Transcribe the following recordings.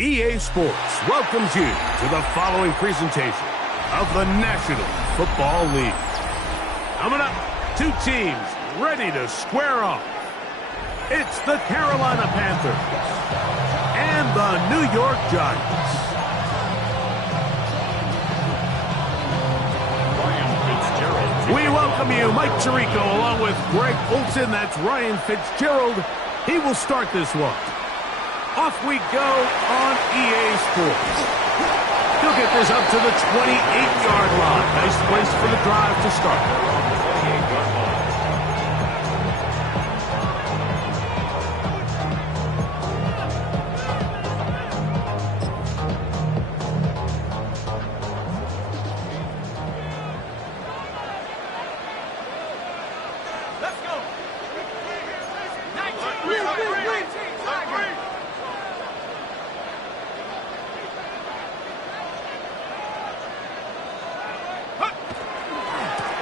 EA Sports welcomes you to the following presentation of the National Football League. Coming up, two teams ready to square off. It's the Carolina Panthers and the New York Giants. We welcome you, Mike Tirico, along with Greg Olson. That's Ryan Fitzgerald. He will start this one. Off we go on EA Sports. He'll get this up to the 28-yard line. Nice place for the drive to start.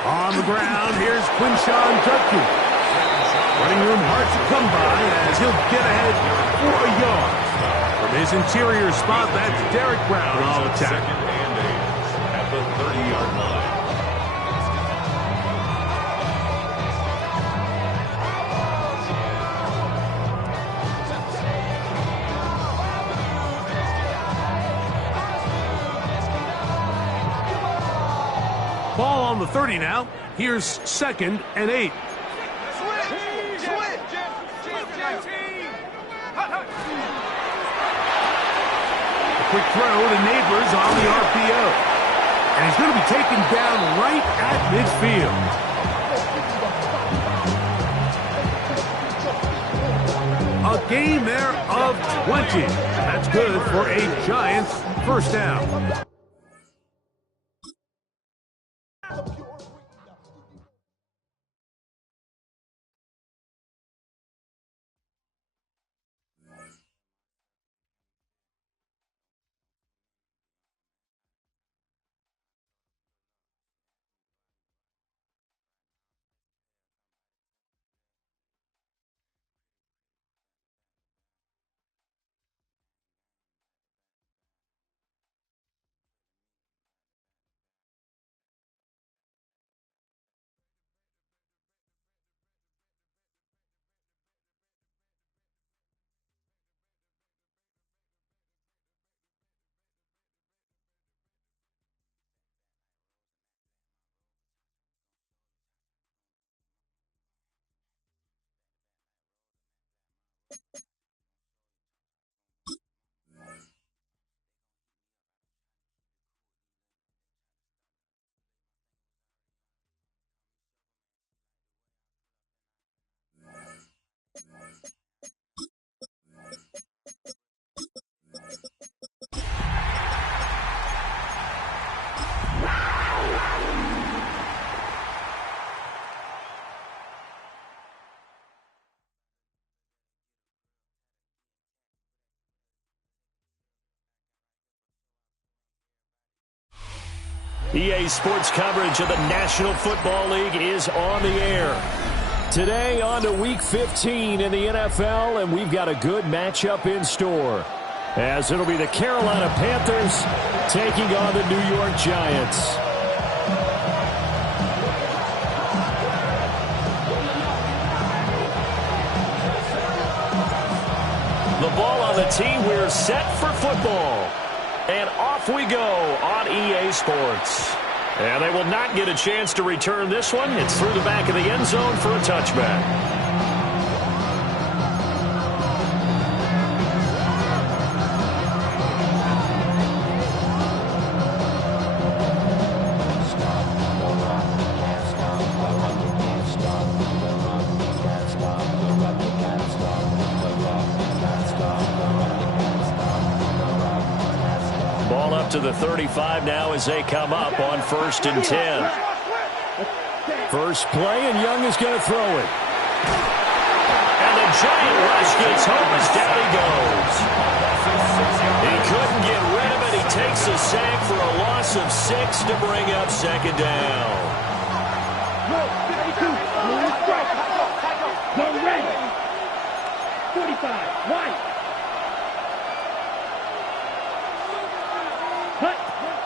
On the ground, here's Quinshawn Judkins. Running room hard to come by as he'll get ahead for a yard. From his interior spot, that's Derek Brown on attack. Second and 8 at the 30-yard line. Ball on the 30 now. Here's second and 8. A quick throw to Neighbors on the RPO. And he's going to be taken down right at midfield. A gain there of 20. That's good for a Giants first down. EA Sports coverage of the National Football League is on the air. Today on to Week 15 in the NFL, and we've got a good matchup in store, as it'll be the Carolina Panthers taking on the New York Giants. The ball on the tee. We're set for football. And off we go on EA Sports. And they will not get a chance to return this one. It's through the back of the end zone for a touchback. To the 35 now as they come up on 1st and 10. First play, and Young is going to throw it. And the Giant rush gets home as down he goes. He couldn't get rid of it. He takes a sack for a loss of 6 to bring up second down.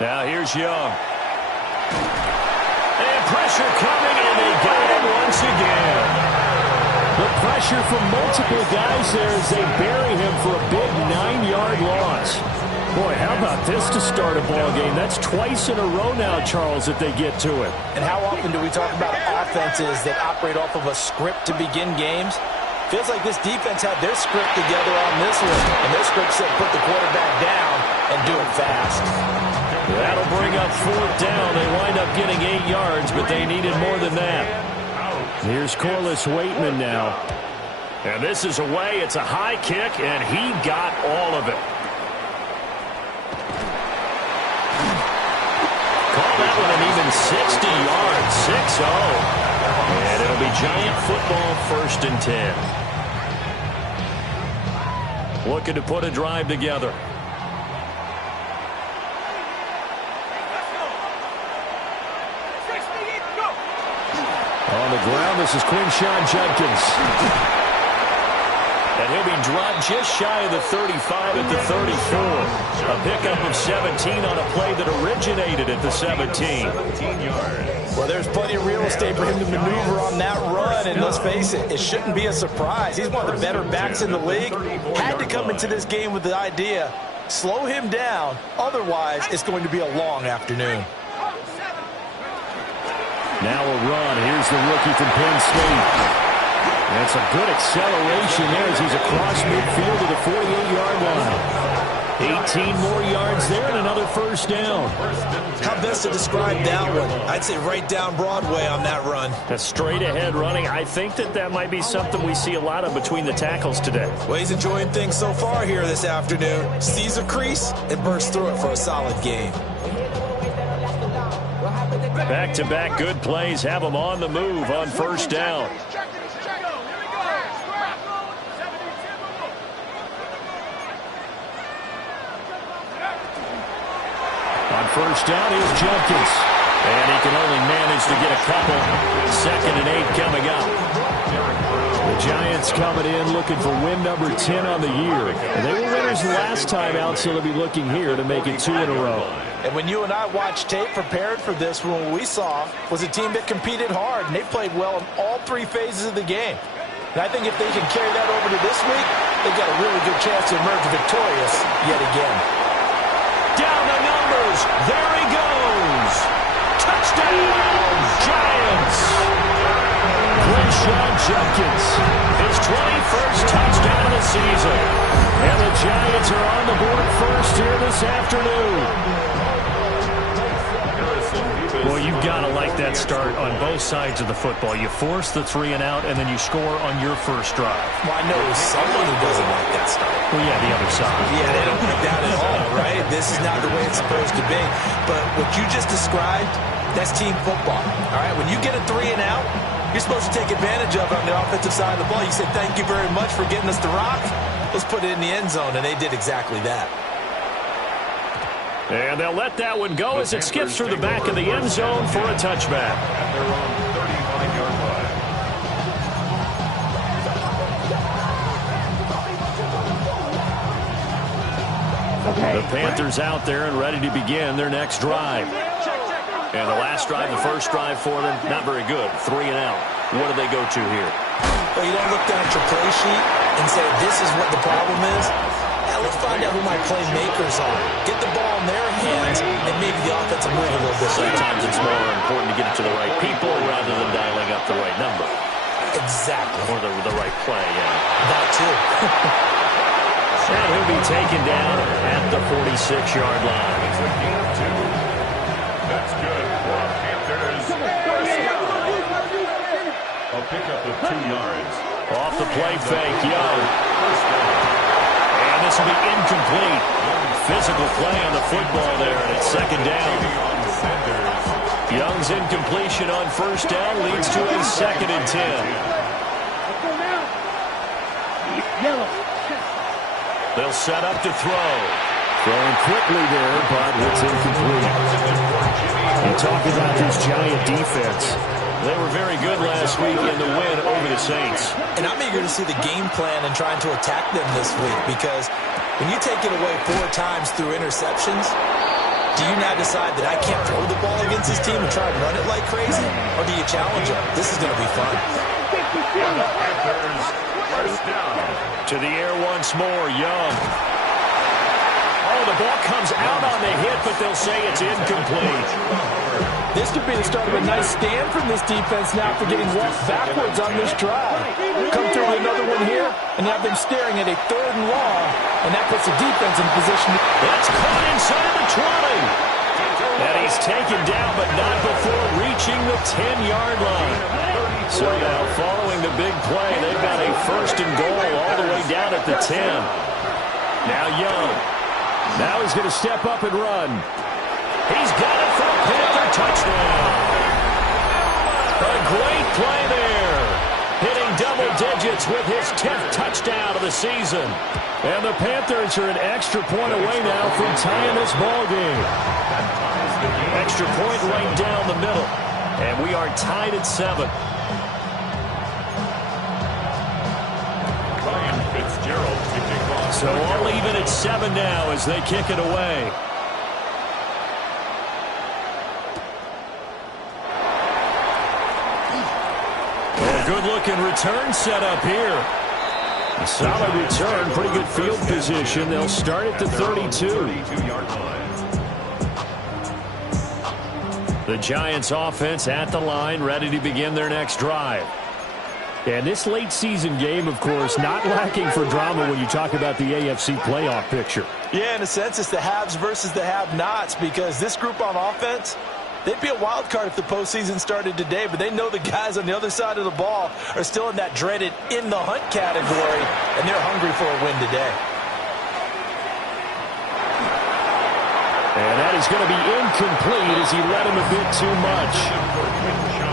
Now here's Young. And pressure coming, and they got him once again. The pressure from multiple guys there as they bury him for a big 9-yard loss. Boy, how about this to start a ball game? That's twice in a row now, Charles, that they get to it. And how often do we talk about offenses that operate off of a script to begin games? Feels like this defense had their script together on this one. And their script said put the quarterback down and do it fast. That'll bring up 4th down. They wind up getting 8 yards, but they needed more than that. Here's Corliss Waitman now. And this is away. It's a high kick, and he got all of it. Call that one an even 60 yards, 6-0. And it'll be Giant football 1st and 10. Looking to put a drive together. On the ground, this is Quinshon Judkins. And he'll be dropped just shy of the 35 at the 34. A pickup of 17 on a play that originated at the 17. Well, there's plenty of real estate for him to maneuver on that run. And let's face it, it shouldn't be a surprise. He's one of the better backs in the league. Had to come into this game with the idea, slow him down. Otherwise, it's going to be a long afternoon. Now a run. Here's the rookie from Penn State. That's a good acceleration there as he's across midfield to the 48-yard line. 18 more yards there and another 1st down. How best to describe that one? I'd say right down Broadway on that run. That's straight ahead running. I think that might be something we see a lot of between the tackles today. Well, he's enjoying things so far here this afternoon. Sees a crease and bursts through it for a solid game. Back-to-back good plays have them on the move on 1st down. On 1st down, here's Judkins. And he can only manage to get a couple. 2nd and 8 coming up. The Giants coming in looking for win number 10 on the year. And they were winners last time out, so they'll be looking here to make it 2 in a row. And when you and I watched tape prepared for this one, what we saw was a team that competed hard, and they played well in all 3 phases of the game. And I think if they can carry that over to this week, they've got a really good chance to emerge victorious yet again. Down the numbers. There he goes. Touchdown, Giants. Quinshon Judkins, his 21st touchdown of the season. And the Giants are on the board first here this afternoon. Well, you've got to like that start on both sides of the football. You force the 3 and out, and then you score on your first drive. Well, I know someone who doesn't like that start. Well, yeah, the other side. Yeah, they don't like that at all, right? This is not the way it's supposed to be. But what you just described, that's team football. All right, when you get a 3 and out, you're supposed to take advantage of it on the offensive side of the ball. You say, thank you very much for getting us the rock. Let's put it in the end zone, and they did exactly that. And they'll let that one go as it skips through the back of the end zone for a touchback. At their own 35-yard line. The Panthers out there and ready to begin their next drive. And the last drive, the first drive for them, not very good. 3 and out. What do they go to here? Well, you don't look down at your play sheet and say, this is what the problem is. Now, let's find out who my playmakers are. Get the ball in their hands, and maybe the offense will move a little bit. Sometimes it's more important to get it to the right people rather than dialing up the right number. Exactly. Or the right play, yeah. That, too. And he'll be taken down at the 46-yard line. That's good for Panthers. A pickup of 2 yards. Off the play fake, Young. And this will be incomplete. Physical play on the football there, and it's 2nd down. Young's incompletion on 1st down leads to a 2nd and 10. They'll set up to throw. Throwing quickly there, but it's incomplete. And talking about this Giant defense, they were very good last week in the win over the Saints. And I'm eager to see the game plan and trying to attack them this week, because when you take it away 4 times through interceptions, Do you now decide that I can't throw the ball against this team and try and run it like crazy? Or do you challenge them? This is going to be fun. Panthers, first down. To the air once more, Young. Oh, the ball comes out on the hit, but they'll say it's incomplete. This could be the start of a nice stand from this defense now after getting walked backwards on this drive. Come through with another one here and have them staring at a 3rd and long, and that puts the defense in position. That's caught inside the 20. And he's taken down, but not before reaching the 10-yard line. So now, following the big play, they've got a 1st and goal all the way down at the 10. Now Young. Now he's going to step up and run. He's got it for a Panther touchdown. A great play there. Hitting double digits with his 10th touchdown of the season. And the Panthers are an extra point away now from tying this ball game. Extra point right down the middle. And we are tied at 7. Ryan Fitzgerald to kick off. So all even at 7 now as they kick it away. Good-looking return set up here. A solid return, pretty good field position. They'll start at the 32. 32-yard line. The Giants offense at the line, ready to begin their next drive. And this late season game, of course, not lacking for drama when you talk about the AFC playoff picture. Yeah, in a sense, it's the haves versus the have-nots, because this group on offense, they'd be a wild card if the postseason started today, but they know the guys on the other side of the ball are still in that dreaded in-the-hunt category, and they're hungry for a win today. And that is going to be incomplete as he led him a bit too much.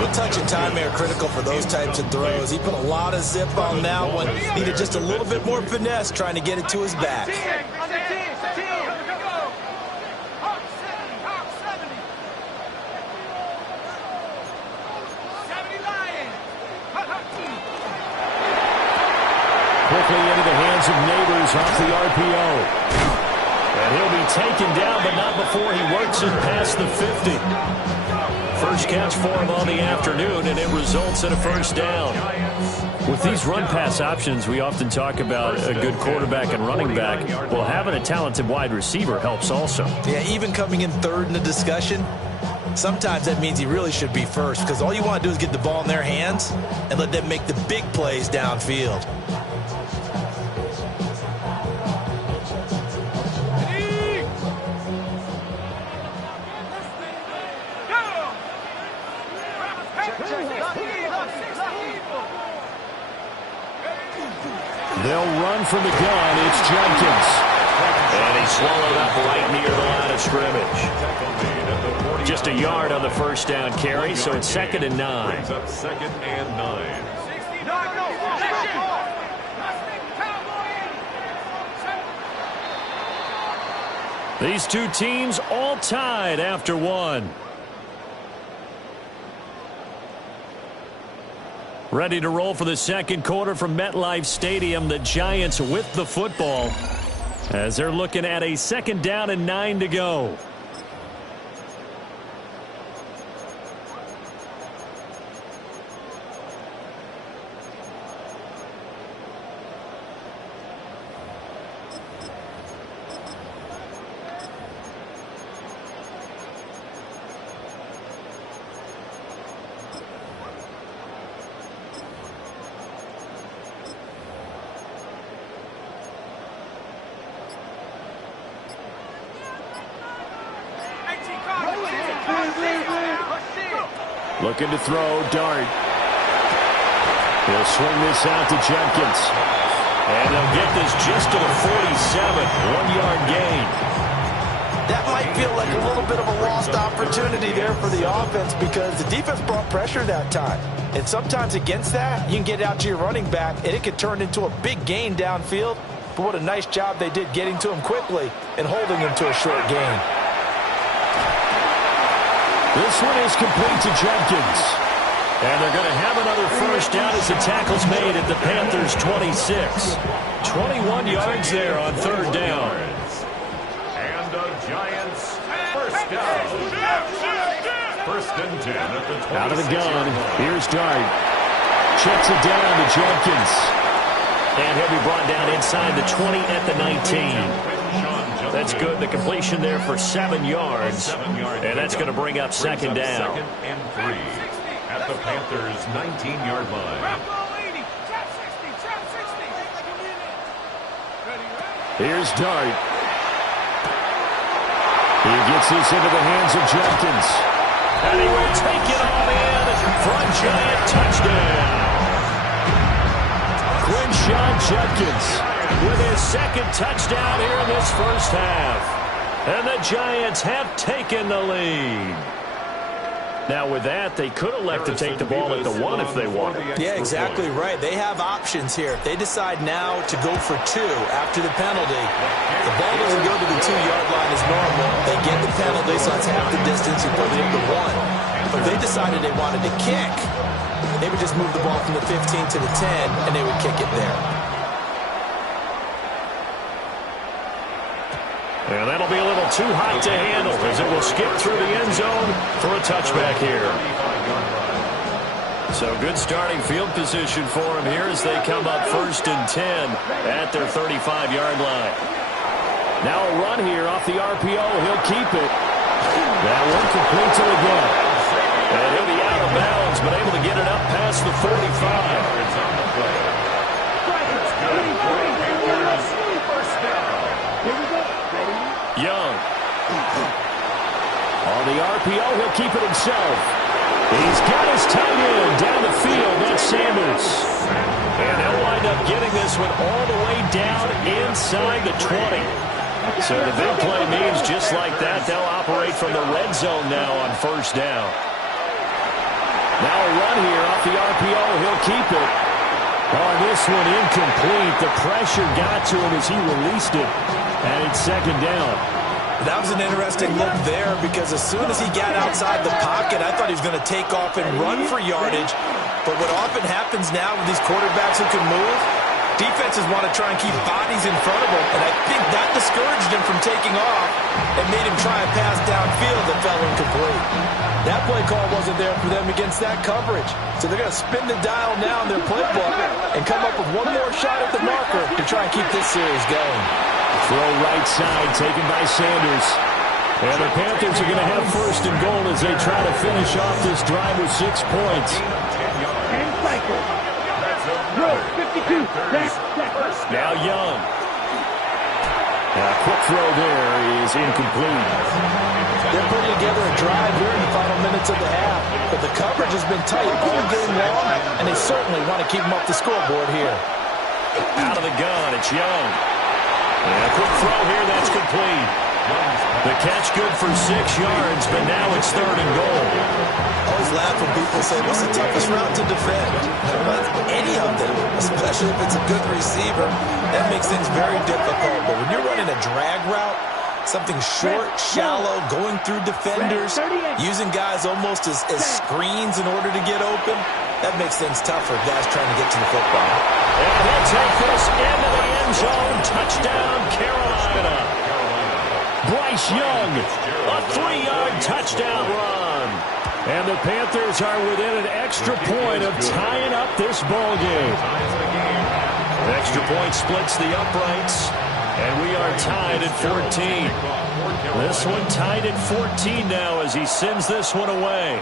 The touch and time are critical for those types of throws. He put a lot of zip on that one. Needed just a little bit more finesse trying to get it to his back. Quickly into the hands of Neighbors off the RPO. And he'll be taken down, but not before he works it past the 50. First catch for him on the afternoon, and it results in a 1st down. With these run-pass options, we often talk about a good quarterback and running back. Well, having a talented wide receiver helps also. Yeah, even coming in 3rd in the discussion, sometimes that means he really should be first, because all you want to do is get the ball in their hands and let them make the big plays downfield. They'll run from the gun. It's Jenkins. And he's swallowed up right near the line of scrimmage. Just a yard on the 1st down carry, so it's 2nd and 9. Brings up 2nd and 9. These two teams all tied after 1. Ready to roll for the 2nd quarter from MetLife Stadium. The Giants with the football as they're looking at a 2nd down and 9 to go. Looking to throw, Dart. He'll swing this out to Jenkins. And they'll get this just to the 47. 1-yard gain. That might feel like a little bit of a lost opportunity there for the offense, because the defense brought pressure that time. And sometimes against that, you can get out to your running back, and it could turn into a big gain downfield. But what a nice job they did getting to him quickly and holding him to a short gain. This one is complete to Jenkins. And they're going to have another 1st down as the tackle's made at the Panthers' 26. 21 yards there on 3rd down. And the Giants' 1st First and 10 at the 26. Out of the gun. Here's Dart. Checks it down to Jenkins. And he'll be brought down inside the 20 at the 19. That's good. The completion there for 7 yards. And that's going to bring up second down. Second and 3 at the Panthers' 19-yard line. Here's Dart. He gets this into the hands of Jenkins. And he will take it all in for a Giant touchdown. Quinshawn Jenkins with his second touchdown here in this first half. And the Giants have taken the lead. Now, with that, they could elect to take the ball at the 1 if they wanted. Yeah, exactly right. They have options here. If they decide now to go for 2 after the penalty, the ball doesn't go to the 2-yard line as normal. They get the penalty, so that's half the distance. You put it into 1. But if they decided they wanted to kick, they would just move the ball from the 15 to the 10, and they would kick it there. And that'll be a little too hot to handle as it will skip through the end zone for a touchback here. So good starting field position for them here as they come up first and 10 at their 35-yard line. Now a run here off the RPO. He'll keep it. That one complete to the gun. And he'll be out of bounds, but able to get it up past the 45. Young. On the RPO, he'll keep it himself. He's got his tight end down the field. That's Sanders. And they'll wind up getting this one all the way down inside the 20. So the big play means just like that, they'll operate from the red zone now on first down. Now a run here off the RPO. He'll keep it. On this one, incomplete. The pressure got to him as he released it. And it's second down. That was an interesting look there because as soon as he got outside the pocket, I thought he was going to take off and run for yardage. But what often happens now with these quarterbacks who can move, defenses want to try and keep bodies in front of him. And I think that discouraged him from taking off and made him try a pass downfield that fell incomplete. That play call wasn't there for them against that coverage. So they're going to spin the dial now in their playbook and come up with one more shot at the marker to try and keep this series going. Throw right side taken by Sanders. And the Panthers are going to have first and goal as they try to finish off this drive with 6 points. Now Young. A quick throw there is incomplete. They're putting together a drive here in the final minutes of the half. But the coverage has been tight all game long, and they certainly want to keep them up the scoreboard here. Out of the gun, it's Young. And a quick throw here, that's complete. The catch good for 6 yards, but now it's third and goal. I always laugh when people say, what's the toughest route to defend? Well, any of them, especially if it's a good receiver, that makes things very difficult. But when you're running a drag route, something short, shallow, going through defenders, using guys almost as screens in order to get open, that makes things tougher, guys trying to get to the football. And he'll take this into the end zone. Touchdown, Carolina. Bryce Young, a 3-yard touchdown run. And the Panthers are within an extra point of tying up this ball game. Extra point splits the uprights, and we are tied at 14. This one tied at 14 now as he sends this one away.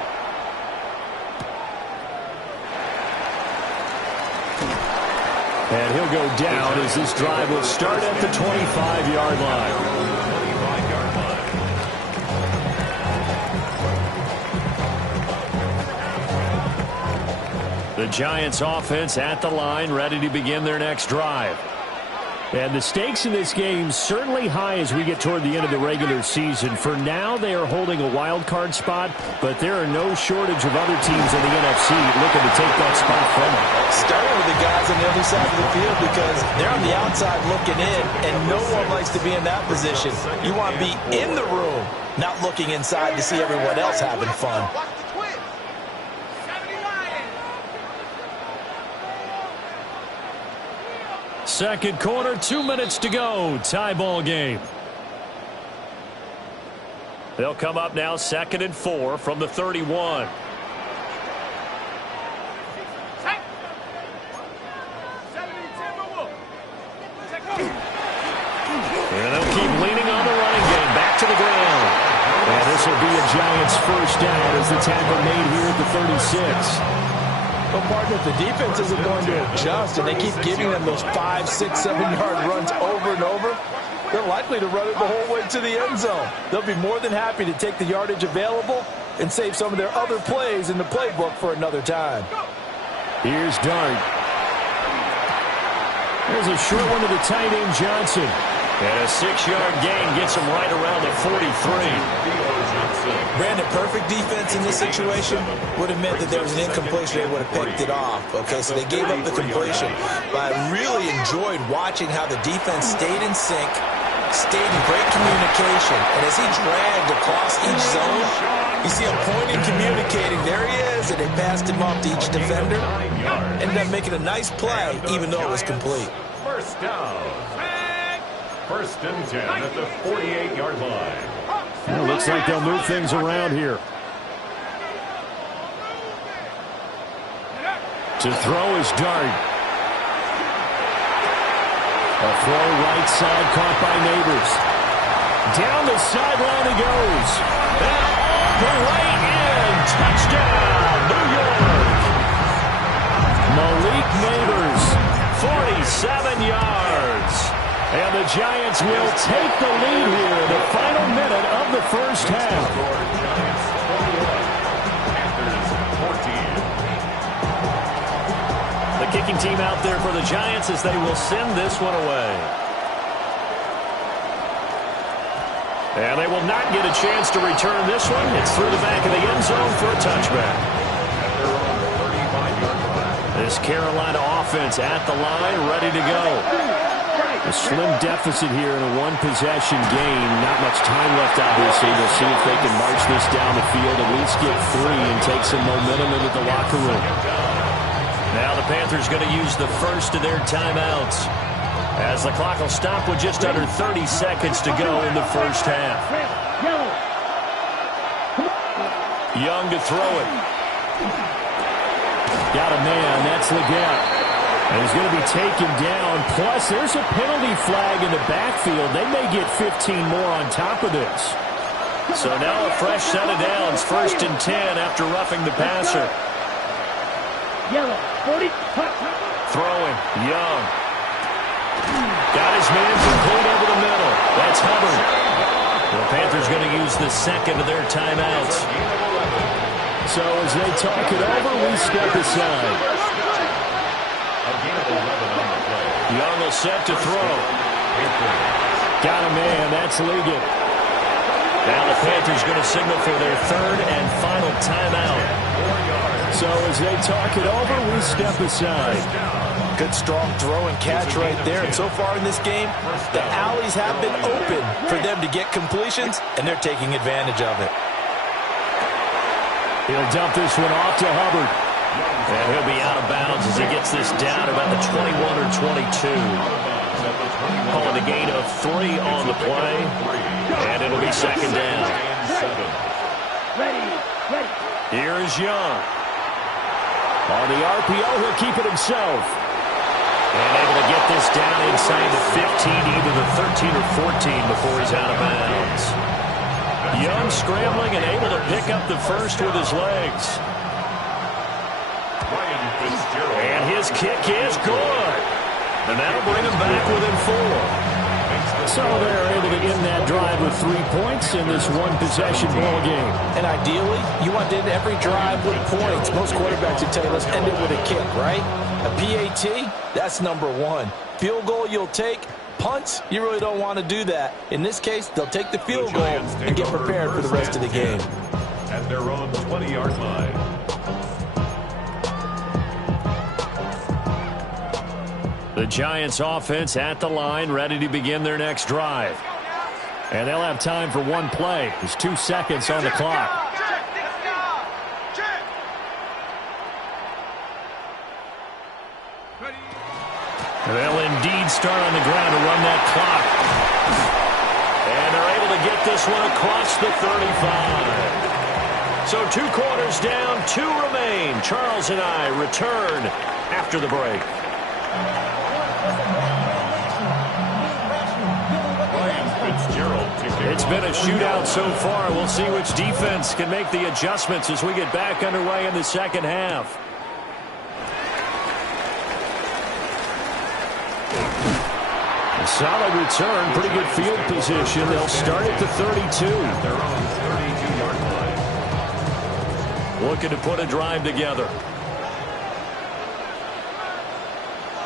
And he'll go down as this drive will start at the 25-yard line. The Giants offense at the line, ready to begin their next drive. And the stakes in this game certainly high as we get toward the end of the regular season. For now, they are holding a wild card spot, but there are no shortage of other teams in the NFC looking to take that spot from them. Starting with the guys on the other side of the field because they're on the outside looking in, and no one likes to be in that position. You want to be in the room, not looking inside to see everyone else having fun. Second quarter, 2 minutes to go. Tie ball game. They'll come up now 2nd and 4 from the 31. And they'll keep leaning on the running game. Back to the ground. And this will be a Giants first down as the tackle made here at the 36. Well, partner, if the defense isn't going to adjust and they keep giving them those 5, 6, 7-yard runs over and over, they're likely to run it the whole way to the end zone. They'll be more than happy to take the yardage available and save some of their other plays in the playbook for another time. Here's Dart. There's a short one to the tight end, Johnson. And a 6-yard gain gets him right around the 43. Brandon, perfect defense in this situation would have meant that there was an incompletion. They would have picked it off. Okay, so they gave up the completion. But I really enjoyed watching how the defense stayed in sync, stayed in great communication. And as he dragged across each zone, you see him pointing, communicating. There he is, and they passed him off to each defender. Ended up making a nice play, even though it was complete. First down. 1st and 10 at the 48-yard line. Well, looks like they'll move things around here. To throw is Dart. A throw right side caught by Neighbors. Down the sideline he goes. And all the way in. Touchdown, New York. Malik Neighbors, 47 yards. And the Giants will take the lead here in the final minute of the first half. The kicking team out there for the Giants as they will send this one away. And they will not get a chance to return this one. It's through the back of the end zone for a touchback. This Carolina offense at the line, ready to go. A slim deficit here in a one-possession game. Not much time left, obviously. We'll see if they can march this down the field, at least get 3 and take some momentum into the locker room. Now the Panthers going to use the first of their timeouts as the clock will stop with just under 30 seconds to go in the first half. Young to throw it. Got a man. That's Leggett. And he's going to be taken down. Plus, there's a penalty flag in the backfield. They may get 15 more on top of this. So now a fresh set of downs. 1st and 10 after roughing the passer. Throwing. Young. Got his man complete over the middle. That's Hubbard. The Panthers going to use the second of their timeouts. So as they talk it over, we step aside. Young will set to throw. Got a man. That's Liggett. Now the Panthers going to signal for their 3rd and final timeout. So as they talk it over, we step aside. Good strong throw and catch right there. And so far in this game, the alleys have been open for them to get completions, and they're taking advantage of it. He'll dump this one off to Hubbard. And he'll be out of bounds as he gets this down about the 21 or 22. Calling a gain of 3 on the play. And it'll be 2nd down. Here is Young. On the RPO, he'll keep it himself. And able to get this down inside the 15, either the 13 or 14 before he's out of bounds. Young scrambling and able to pick up the first with his legs. And his kick is good. And that'll bring him back within 4. So they're able to end that drive with 3 points in this one-possession ball game. And ideally, you want to end every drive with points. Most quarterbacks would tell you, let's end it with a kick, right? A PAT, that's number 1. Field goal you'll take. Punts, you really don't want to do that. In this case, they'll take the field goal and get prepared for the rest of the game. At their own 20-yard line. The Giants offense at the line, ready to begin their next drive. And they'll have time for one play. There's 2 seconds on the clock. They'll indeed start on the ground to run that clock. And they're able to get this one across the 35. So 2 quarters down, 2 remain. Charles and I return after the break. It's been a shootout so far. We'll see which defense can make the adjustments as we get back underway in the second half. A solid return, pretty good field position. They'll start at the 32. Their own 32-yard line. Looking to put a drive together.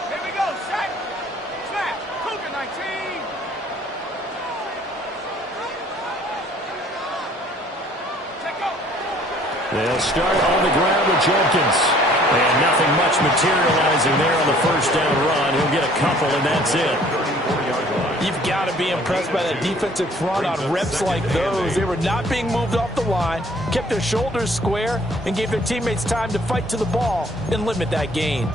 Here we go, set, snap, Cougar 19. They'll start on the ground with Jenkins. And nothing much materializing there on the first down run. He'll get a couple, and that's it. You've got to be impressed by that defensive front on reps like those. They were not being moved off the line, kept their shoulders square, and gave their teammates time to fight to the ball and limit that gain.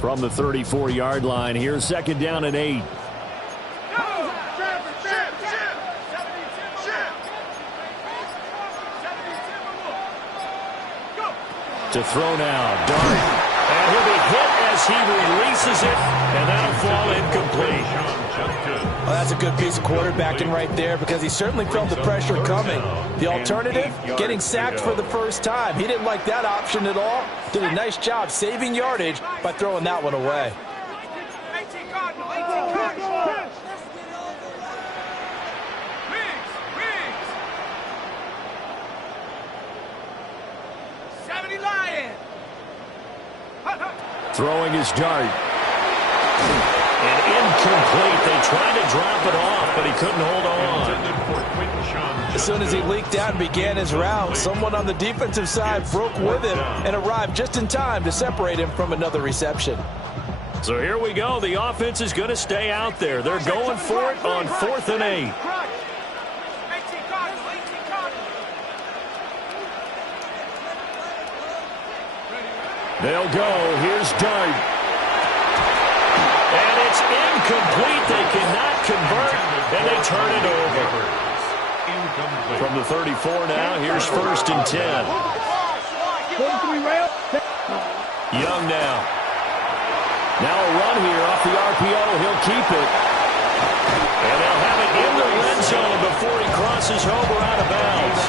From the 34-yard line, here's second down and 8. To throw now, Dart. And he'll be hit as he releases it, and that'll fall incomplete. Well, that's a good piece of quarterbacking right there because he certainly felt the pressure coming. The alternative, getting sacked for the first time. He didn't like that option at all. Did a nice job saving yardage by throwing that one away. 18 Cardinal, 18 Cardinal. Riggs. 70 Lion. Throwing his Dart. And incomplete. They tried to drop it off, but he couldn't hold on. As soon as he leaked out and began his route, someone on the defensive side broke with him and arrived just in time to separate him from another reception. So here we go. The offense is going to stay out there. They're going for it on 4th and 8. 18 Cardinal, 18 Cardinal. They'll go. Here's Dart. And it's incomplete. They cannot convert, and they turn it over. From the 34 now, here's 1st and 10. Young now. Now a run here off the RPO. He'll keep it. And they'll have it in the red zone before he crosses over out of bounds.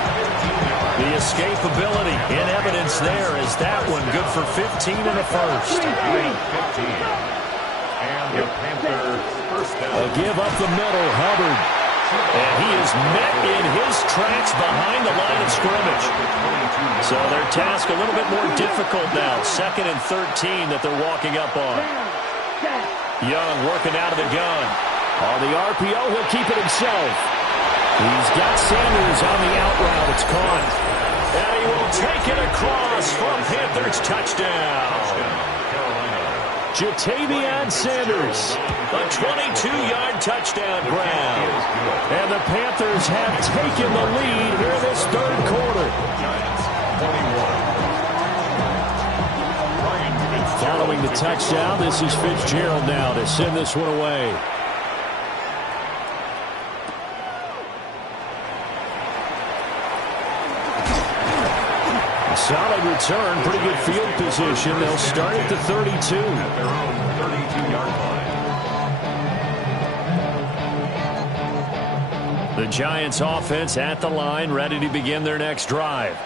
The escapability in evidence there is that one good for 15 in the first. And the Panthers first down. A give up the middle, Hubbard. And he is met in his tracks behind the line of scrimmage. So their task a little bit more difficult now. 2nd and 13 that they're walking up on. Young working out of the gun. On the RPO, he'll keep it himself. He's got Sanders on the out route. It's caught. And he will take it across from Panthers touchdown. Jatavion Sanders, a 22-yard touchdown grab. And the Panthers have taken the lead here in this 3rd quarter. Following the touchdown, this is Fitzgerald now to send this one away. Solid return, pretty good field position. They'll start at the 32. At their own 32-yard line. The Giants offense at the line, ready to begin their next drive.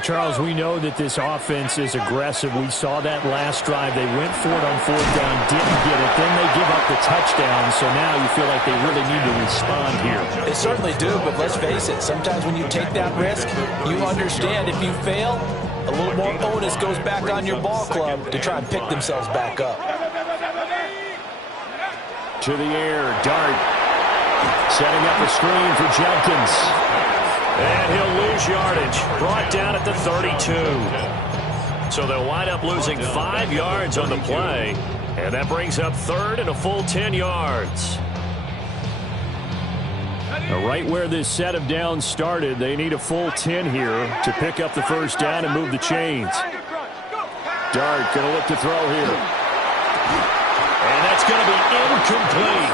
Charles, we know that this offense is aggressive. We saw that last drive. They went for it on 4th down, didn't get it. Then they give up the touchdown, so now you feel like they really need to respond here. They certainly do, but let's face it. Sometimes when you take that risk, you understand if you fail, a little more onus goes back on your ball club to try and pick themselves back up. To the air, Dart. Setting up a screen for Jenkins. And he'll lose yardage. Brought down at the 32. So they'll wind up losing 5 yards on the play. And that brings up 3rd and a full 10 yards. Now, right where this set of downs started, they need a full 10 here to pick up the first down and move the chains. Dart going to look to throw here. And that's going to be incomplete.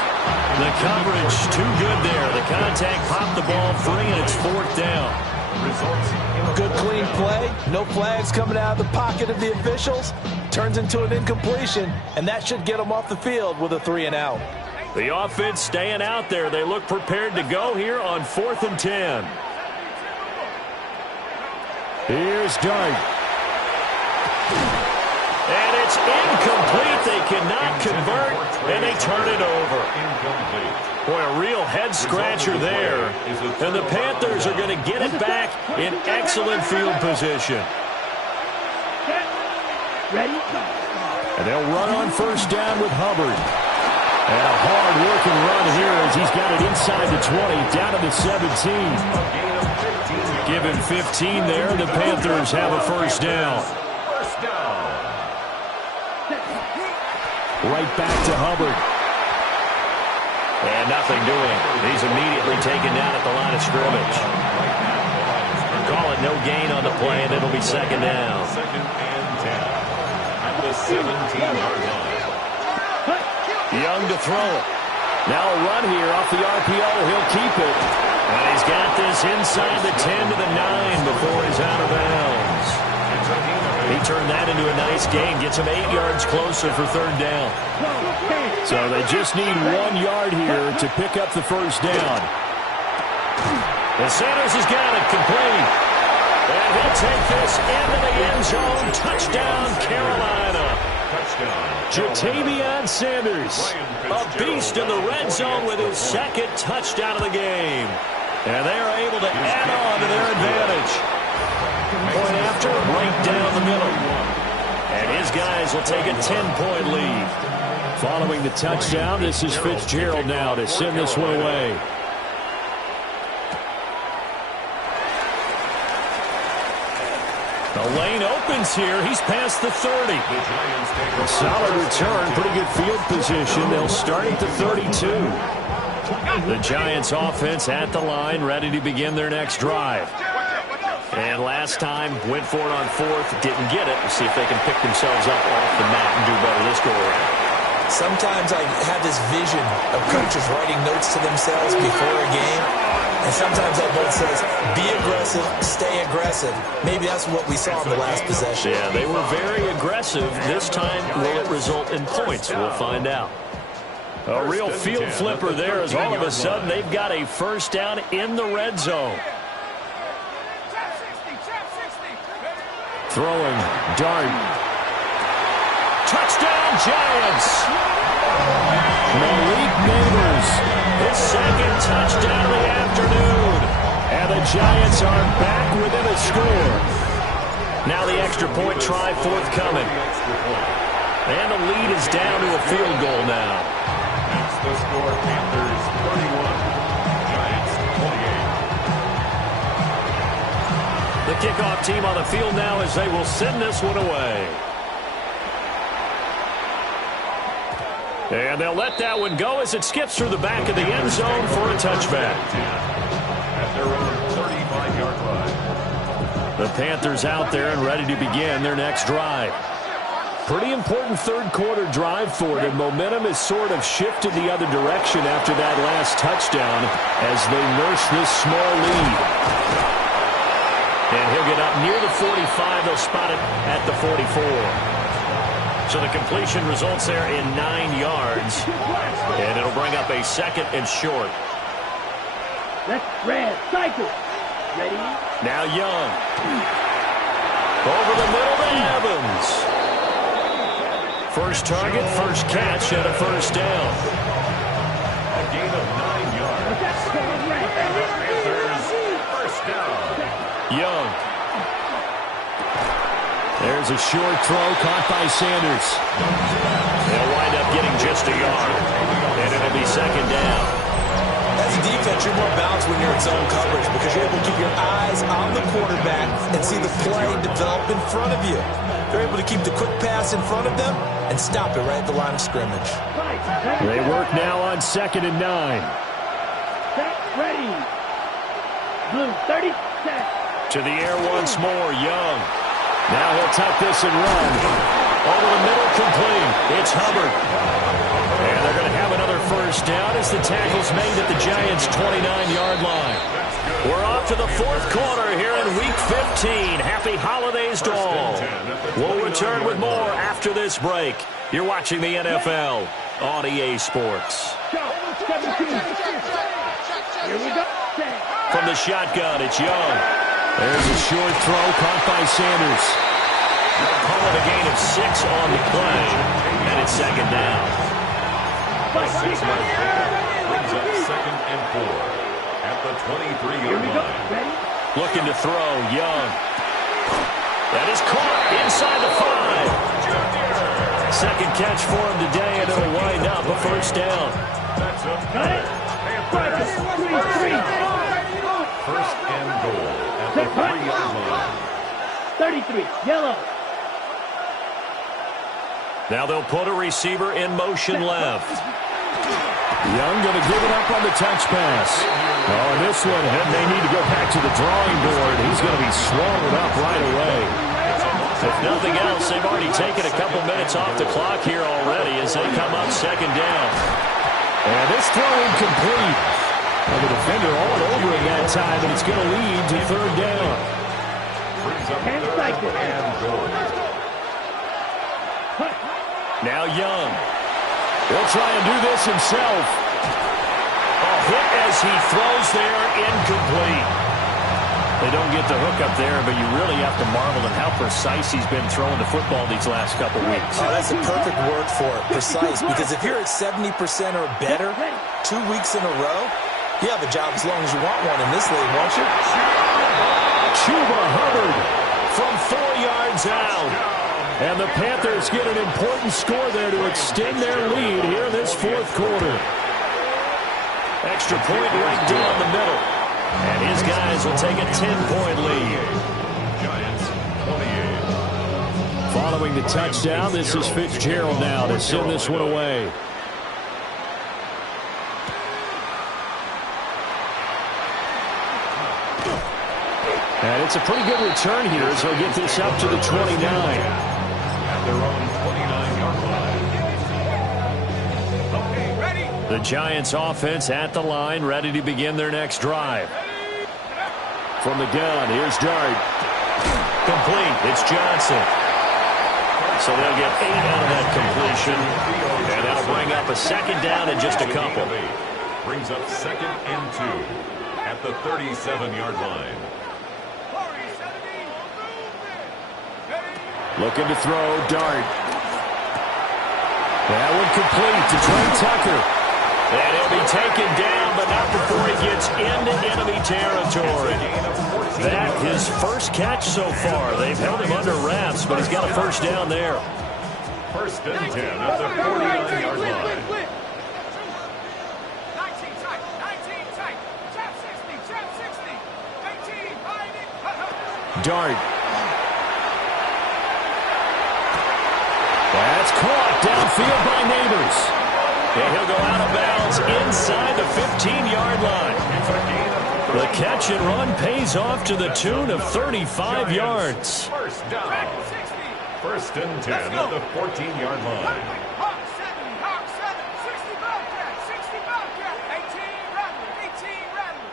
The coverage too good there. The contact popped the ball free, and it's 4th down. Good clean play. No flags coming out of the pocket of the officials. Turns into an incompletion, and that should get them off the field with a 3-and-out. The offense staying out there. They look prepared to go here on 4th and 10. Here's Dart. And it's incomplete. They cannot convert, and they turn it over. Boy, a real head-scratcher there. And the Panthers are going to get it back in excellent field position. And they'll run on 1st down with Hubbard. And a hard-working run here as he's got it inside the 20, down to the 17. Given 15 there, the Panthers have a 1st down. Right back to Hubbard. And nothing doing. He's immediately taken down at the line of scrimmage. Call it no gain on the play, and it'll be 2nd down. 2nd and 10 at the 17-yard line. Young to throw it. Now a run here off the RPO. He'll keep it. And he's got this inside the 10 to the 9 before he's out of bounds. He turned that into a nice gain. Gets him 8 yards closer for 3rd down. So they just need 1 yard here to pick up the 1st down. And Sanders has got it complete. And he'll take this into the end zone. Touchdown, Carolina. Jatavion Sanders, a beast in the red zone with his 2nd touchdown of the game. And they're able to add on to their advantage. Point after, right down the middle. And his guys will take a 10-point lead. Following the touchdown, this is Fitzgerald now to send this one away. The lane opens here. He's past the 30. A solid return, pretty good field position. They'll start at the 32. The Giants offense at the line, ready to begin their next drive. And last time, went for it on 4th, didn't get it. We'll see if they can pick themselves up off the mat and do better this go-around. Sometimes I have this vision of coaches writing notes to themselves before a game. And sometimes that note says, be aggressive, stay aggressive. Maybe that's what we saw in the last possession. Yeah, they were very aggressive. This time, will it result in points? We'll find out. A real field flipper there as all of a sudden they've got a 1st down in the red zone. Throwing, Dart. Touchdown, Giants! Malik Neighbors, his 2nd touchdown of the afternoon. And the Giants are back within a score. Now the extra point try forthcoming. And the lead is down to a field goal now. That's the score. Panthers 31, Giants 28. The kickoff team on the field now as they will send this one away. And they'll let that one go as it skips through the back of the end zone for a touchback. At their own 35-yard line. The Panthers out there and ready to begin their next drive. Pretty important 3rd quarter drive for them. Momentum has sort of shifted the other direction after that last touchdown as they nurse this small lead. And he'll get up near the 45. They'll spot it at the 44. So the completion results there in 9 yards. And it'll bring up a 2nd and short. Let's red cycle. Ready? Now Young. Over the middle to Evans. First target, first catch, and a 1st down. A gain of 9 yards. Panthers 1st down. Young. There's a short throw caught by Sanders. They'll wind up getting just a yard. And it'll be 2nd down. As a defense, you're more balanced when you're in zone coverage because you're able to keep your eyes on the quarterback and see the play develop in front of you. They're able to keep the quick pass in front of them and stop it right at the line of scrimmage. They work now on 2nd and 9. Set, ready. Blue, 30 set. To the air once more, Young. Now he'll tuck this and run. Over the middle, complete. It's Hubbard. And they're going to have another first down as the tackle's made at the Giants' 29-yard line. We're off to the fourth quarter here in Week 15. Happy holidays to all. We'll return with more after this break. You're watching the NFL on EA Sports. From the shotgun, it's Young. There's a short throw caught by Sanders. Call it a gain of 6 on the play, and it's second down. Brings up second and 4 at the 23-yard line. Looking to throw, Young. That is caught inside the 5. Second catch for him today, and it'll wind up a first down. That's a first and goal at the 3-yard line. 33, yellow. Now they'll put a receiver in motion left. Young going to give it up on the touch pass. Oh, this one, they need to go back to the drawing board. He's going to be swallowed up right away. If nothing else, they've already taken a couple minutes off the clock here already as they come up second down. And this throw incomplete. Well, the defender all over him that time, and it's going to lead to third down. Now Young. He'll try and do this himself. A hit as he throws there, incomplete. They don't get the hook up there, but you really have to marvel at how precise he's been throwing the football these last couple weeks. Oh, that's a perfect word for it, precise, because if you're at 70% or better 2 weeks in a row, you have a job as long as you want one in this league, won't you? Chuba Hubbard from 4 yards out. And the Panthers get an important score there to extend their lead here in this fourth quarter. Extra point right down the middle. And his guys will take a 10-point lead. Giants 28. Following the touchdown, this is Fitzgerald now to send this one away. And it's a pretty good return here as they'll get this up to the 29. Their own 29-yard line. The Giants offense at the line, ready to begin their next drive. From the gun, here's Dart. Complete, it's Johnson. So they'll get 8 out of that completion, and that'll bring up a second down and just a couple. Brings up second and 2 at the 37-yard line. Looking to throw, Dart. That one complete to Trey Tucker. And he'll be taken down, but not before he gets into enemy territory. That his first catch so far. They've held him under wraps, but he's got a first down there. First and 10 at the 49-yard line. 19 tight, 19 tight. Trap 60, trap 60. 18, behind it. Dart. That's caught downfield by Neighbors. And he'll go out of bounds inside the 15-yard line. The catch and run pays off to the tune of 35 yards. First down. First and 10 at the 14-yard line. Hawk 70, Hawk 7, 60 Bobcat, 60 Bobcat. 18 Rattler, 18 Rattler.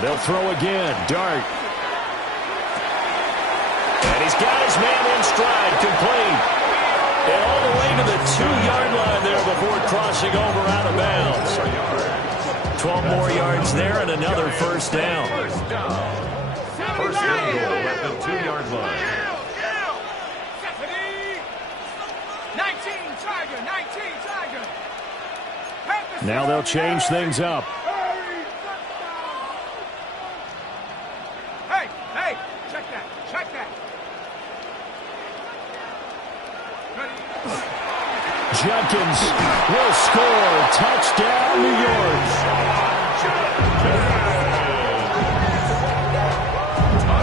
They'll throw again. Dart. And he's got his man in stride, complete. And all the way to the 2-yard line there before crossing over out of bounds. 12 more yards there and another first down. First down. First and goal at the 2-yard line. 19 Tiger, 19 Tiger. Now they'll change things up. Hey, hey, check that, check that. Jenkins will score. Touchdown, New York.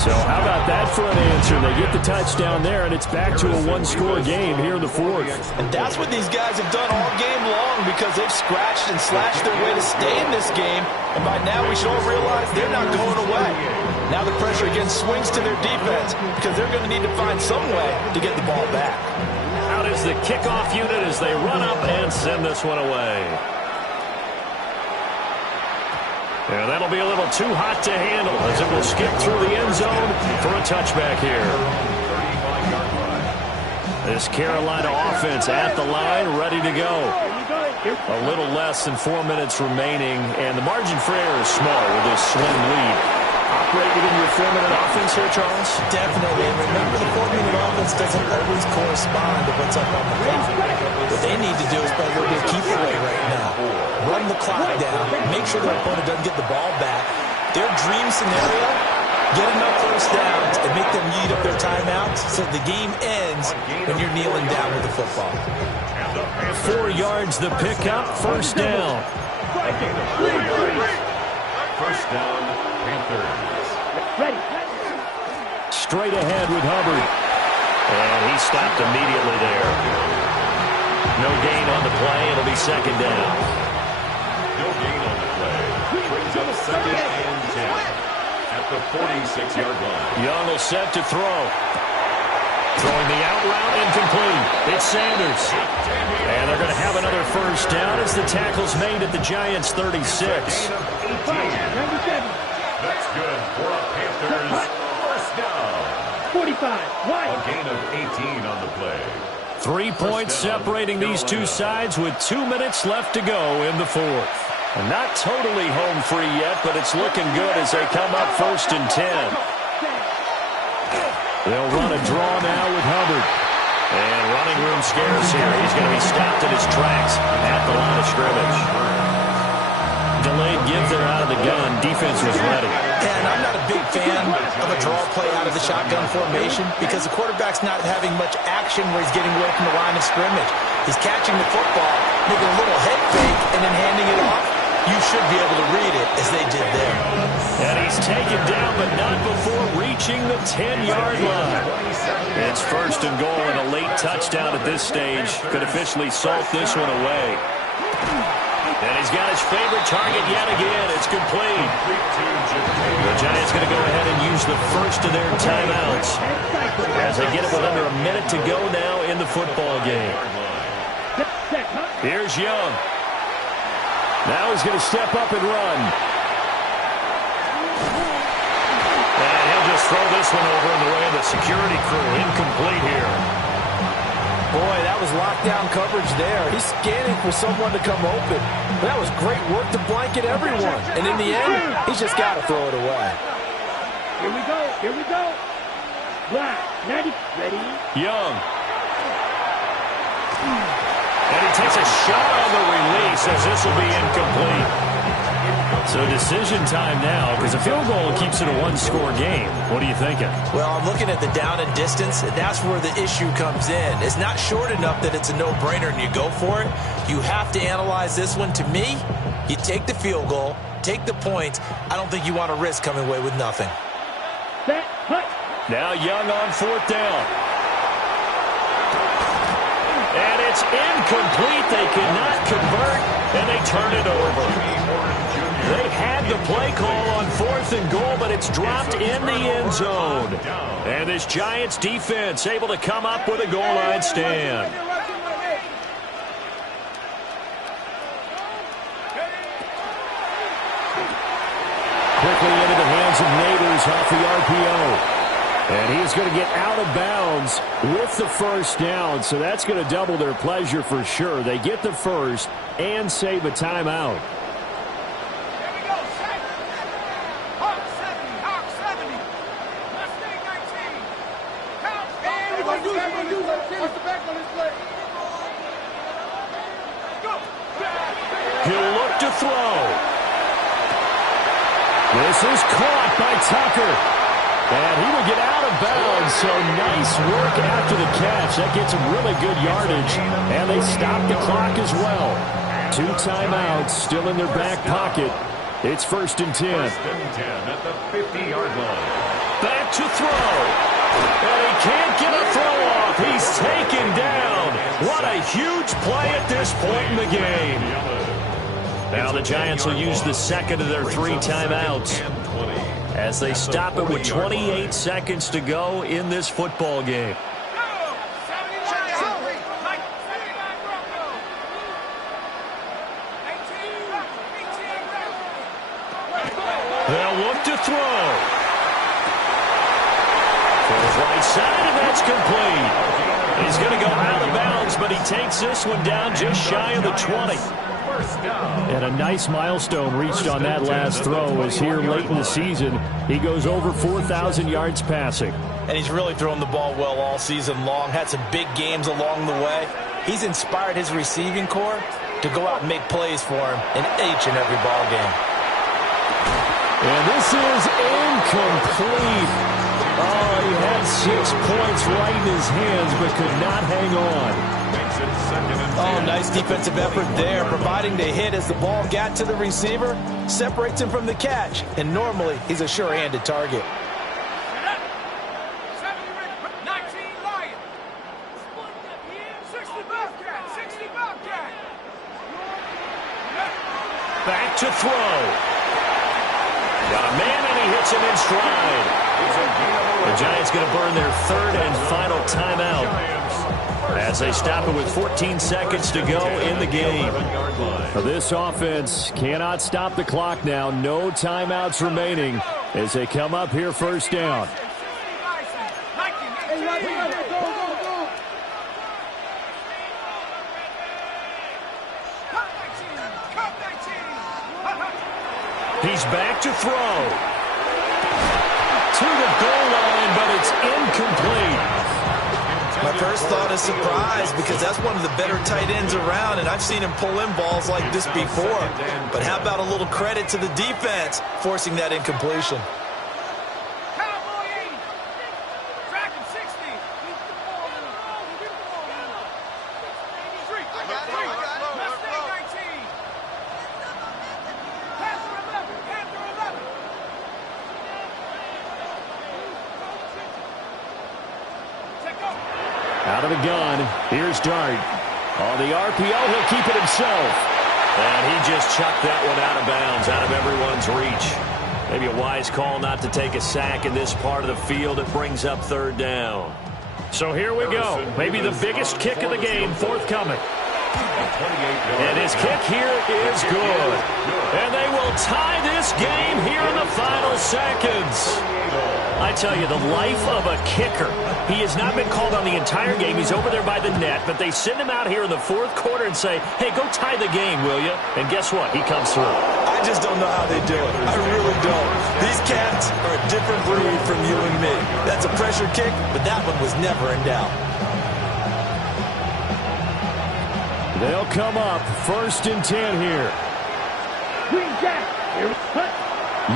So how about that for an answer? They get the touchdown there, and it's back to a one-score game here in the fourth. And that's what these guys have done all game long because they've scratched and slashed their way to stay in this game. And by now we should all realize they're not going away. Now the pressure again swings to their defense because they're going to need to find some way to get the ball back. Out is the kickoff unit as they run up and send this one away. Yeah, that'll be a little too hot to handle as it will skip through the end zone for a touchback here. This Carolina offense at the line, ready to go. A little less than 4 minutes remaining, and the margin for error is small with this slim lead. Operate within your 4-minute offense here, Charles? Definitely. And remember, the 4-minute offense doesn't always correspond to what's up on the clock. What they need to do is play a little bit of keep away right now. Run the clock down. Make sure their opponent doesn't get the ball back. Their dream scenario, get enough first downs and make them eat up their timeouts so the game ends when you're kneeling down with the football. 4 yards the pickup, first down. First down, Panthers. Ready. Straight ahead with Hubbard. And he stopped immediately there. No gain on the play. It'll be second down. No gain on the play. Brings up second and 10 at the 46-yard line. Young will set to throw. Throwing the out route, incomplete. It's Sanders. And they're going to have another first down as the tackle's made at the Giants' 36. That's good for a Panthers first down. 45. Wide. A gain of 18 on the play. 3 points separating these two sides with 2 minutes left to go in the fourth. And not totally home free yet, but it's looking good as they come up first and 10. They'll run a draw now with Hubbard. And running room scarce here. He's going to be stopped in his tracks at the line of scrimmage. Delayed give there out of the gun. Defense was ready. And I'm not a big fan of a draw play out of the shotgun formation because the quarterback's not having much action where he's getting away from the line of scrimmage. He's catching the football, making a little head fake, and then handing it off. You should be able to read it as they did there. And he's taken down, but not before reaching the 10-yard line. It's first and goal, and a late touchdown at this stage could officially salt this one away. And he's got his favorite target yet again. It's complete. The Giants going to go ahead and use the first of their timeouts as they get it with under a minute to go now in the football game. Here's Young. Now he's going to step up and run. And he'll just throw this one over in the way of the security crew. Incomplete here. Boy, that was lockdown coverage there. He's scanning for someone to come open. That was great work to blanket everyone. And in the end, he's just got to throw it away. Here we go. Here we go. Black. 90. Ready. Young. And he takes a shot on the release as this will be incomplete. So decision time now because a field goal keeps it a one-score game. What are you thinking? Well, I'm looking at the down and distance, and that's where the issue comes in. It's not short enough that it's a no-brainer and you go for it. You have to analyze this one. To me, you take the field goal, take the points. I don't think you want to risk coming away with nothing. Set. Hut. Now Young on fourth down. And it's incomplete. They cannot convert, and they turn it over. They had the play call on fourth and goal, but it's dropped in the end zone. And this Giants defense able to come up with a goal line stand. Quickly into the hands of Neighbors off the RPO. And he's going to get out of bounds with the first down, so that's going to double their pleasure for sure. They get the first and save a timeout. Here we go, set. Hawk 70, Hawk 70. Mustang 19. Count. And we're going to do this. Watch the back on this play. Go. He'll look to throw. This is caught by Tucker. And he will get out of bounds, so nice work after the catch. That gets him really good yardage, and they stop the clock as well. 2 timeouts still in their back pocket. It's first and 10. First and 10 at the 50-yard line. Back to throw. And he can't get a throw off. He's taken down. What a huge play at this point in the game. Now the Giants will use the second of their 3 timeouts as they stop it with 28 seconds to go in this football game. They'll look to throw. Throws right side, and that's complete. He's going to go out of bounds, but he takes this one down just shy of the 20. And a nice milestone reached on that last throw as here late in the season, he goes over 4,000 yards passing. And he's really thrown the ball well all season long, had some big games along the way. He's inspired his receiving corps to go out and make plays for him in each and every ball game. And this is incomplete. Oh, he had 6 points right in his hands, but could not hang on. Oh, nice defensive effort there, providing the hit as the ball got to the receiver, separates him from the catch, and normally he's a sure-handed target. Back to throw. Got a man, and he hits him in stride. The Giants going to burn their third and final timeout as they stop it with 14 seconds to go in the game. This offense cannot stop the clock now. No timeouts remaining as they come up here first down. He's back to throw. To the goal line, but it's incomplete. My first thought is surprise because that's one of the better tight ends around, and I've seen him pull in balls like this before. But how about a little credit to the defense forcing that incompletion? Out of the gun, here's Dart. On the RPO, he'll keep it himself. And he just chucked that one out of bounds, out of everyone's reach. Maybe a wise call not to take a sack in this part of the field. It brings up third down. So here we go. Maybe the biggest kick of the game forthcoming. And his kick here is good. And they will tie this game here in the final seconds. I tell you, the life of a kicker. He has not been called on the entire game. He's over there by the net, but they send him out here in the fourth quarter and say, hey, go tie the game, will you? And guess what? He comes through. I just don't know how they do it. I really don't. These cats are a different breed from you and me. That's a pressure kick, but that one was never in doubt. They'll come up first and 10 here.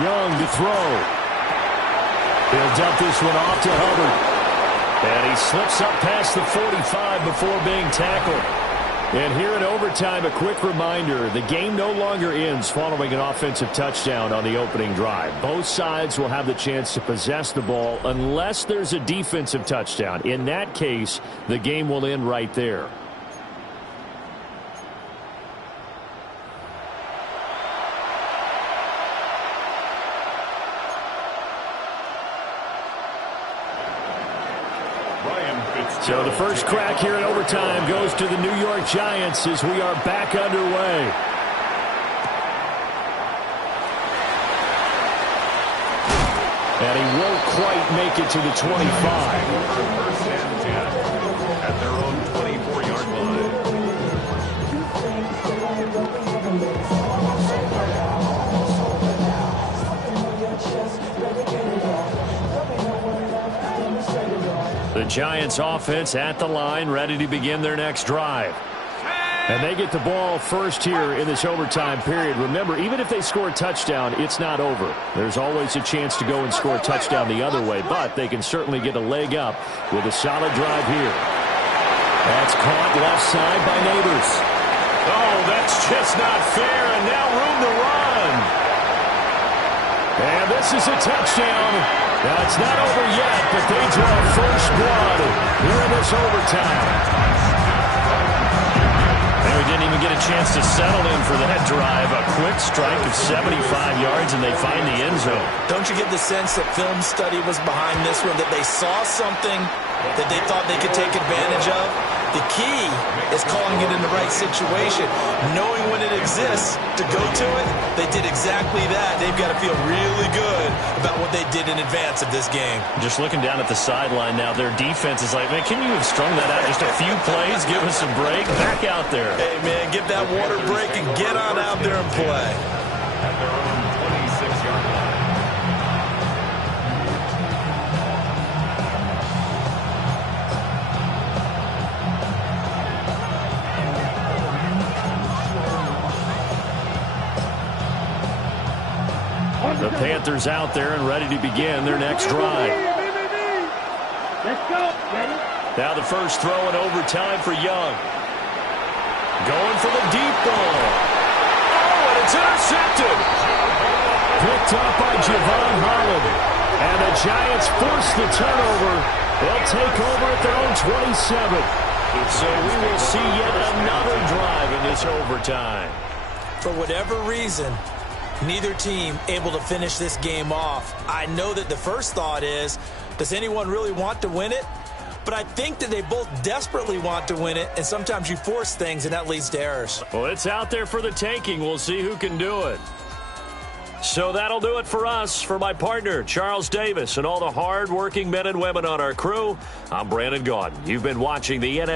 Young to throw. He'll dump this one off to Hubbard. And he slips up past the 45 before being tackled. And here in overtime, a quick reminder, the game no longer ends following an offensive touchdown on the opening drive. Both sides will have the chance to possess the ball unless there's a defensive touchdown. In that case, the game will end right there. So the first crack here in overtime goes to the New York Giants as we are back underway. And he won't quite make it to the 25. First and 10 at their own 24-yard line. The Giants offense at the line, ready to begin their next drive. And they get the ball first here in this overtime period. Remember, even if they score a touchdown, it's not over. There's always a chance to go and score a touchdown the other way, but they can certainly get a leg up with a solid drive here. That's caught left side by Neighbors. Oh, that's just not fair, and now room to run. And this is a touchdown. Now, it's not over yet, but they draw first blood here in this overtime. we didn't even get a chance to settle in for that drive. A quick strike of 75 yards, and they find the end zone. Don't you get the sense that film study was behind this one, that they saw something that they thought they could take advantage of? The key is calling it in the right situation, knowing when it exists to go to it. They did exactly that. They've got to feel really good about what they did in advance of this game. Just looking down at the sideline now, their defense is like, man, can you have strung that out just a few plays? Give us a break. Back out there. Hey, man, give that water break and get on out there and play. At their own 26-yard line. The Panthers out there and ready to begin their next drive. Let's go. Ready? Now the first throw in overtime for Young. Going for the deep ball. Oh, and it's intercepted. Picked up by Javon Holland. And the Giants force the turnover. They'll take over at their own 27. So we will see yet another drive in this overtime. For whatever reason, neither team able to finish this game off. I know that the first thought is, does anyone really want to win it? But I think that they both desperately want to win it, and sometimes you force things, and that leads to errors. Well, it's out there for the taking. We'll see who can do it. So that'll do it for us. For my partner, Charles Davis, and all the hard-working men and women on our crew, I'm Brandon Gaudin. You've been watching the NFL.